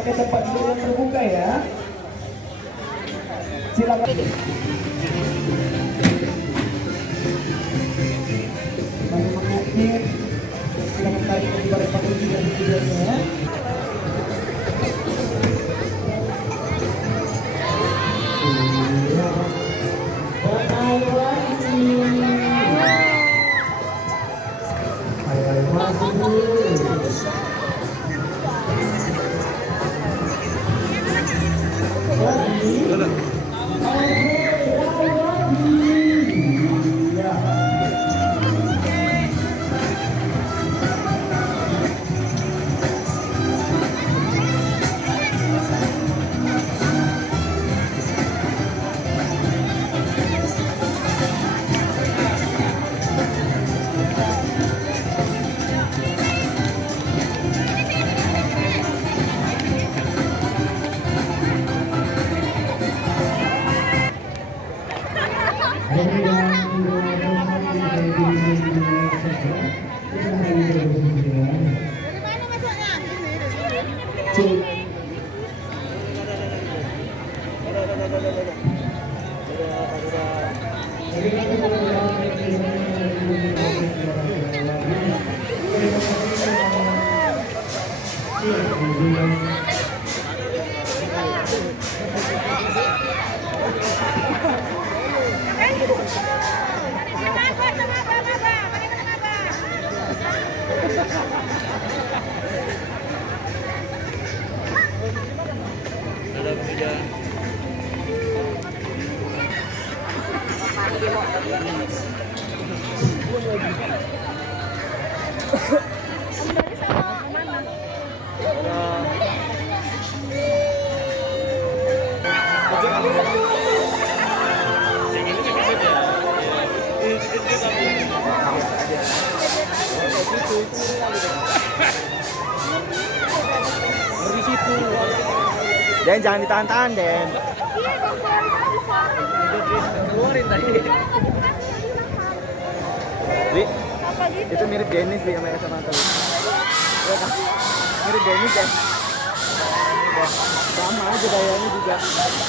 pakai tempat duduk yang terbuka ya. Silakan. Mari mengaktif. Silakan tarik kepada pengunjung dan tujuannya. Den, jangan ditahan-tahan, Den. Keluarin tadi. Li, itu mirip Dennis Li sama kacamata. Mirip Dennis ya. Sama aja gayanya juga.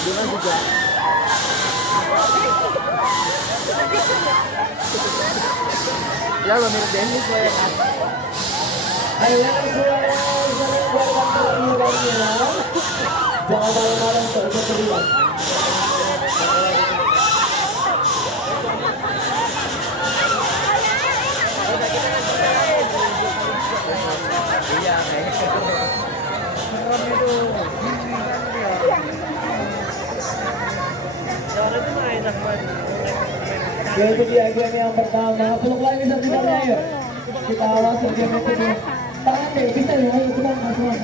Dina juga. Ya lo mirip Dennis lo ya kan. Ayo semuanya saling berkata jangan malam-malam terus kedua. Iya, kayaknya serem itu. Yaitu dia game yang pertama. Peluk lagi satu-satunya ya. Kita awasi game yang kedua. Tangan deh, bisa ya, ayo tenang, tenang.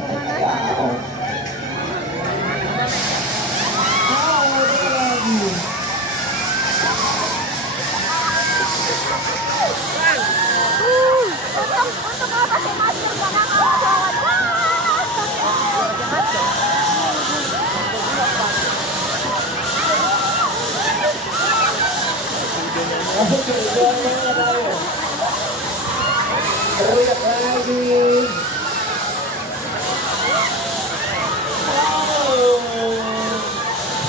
Teriak lagi.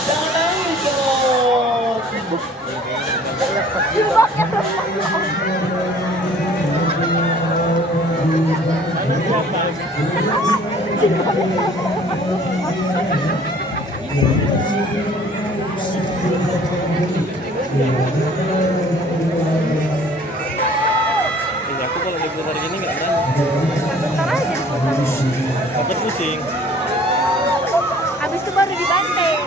Jangan nangis dong. Aku kalau diputar gini nggak berani. Bentar aja diputar. Takut pusing. Habis itu baru dibanting.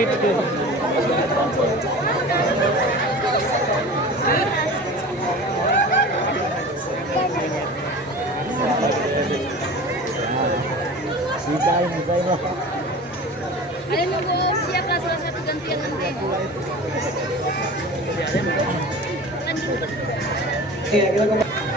Street itu. Desain lah. Kalian nunggu siap lah salah satu gantian nanti. Iya, kita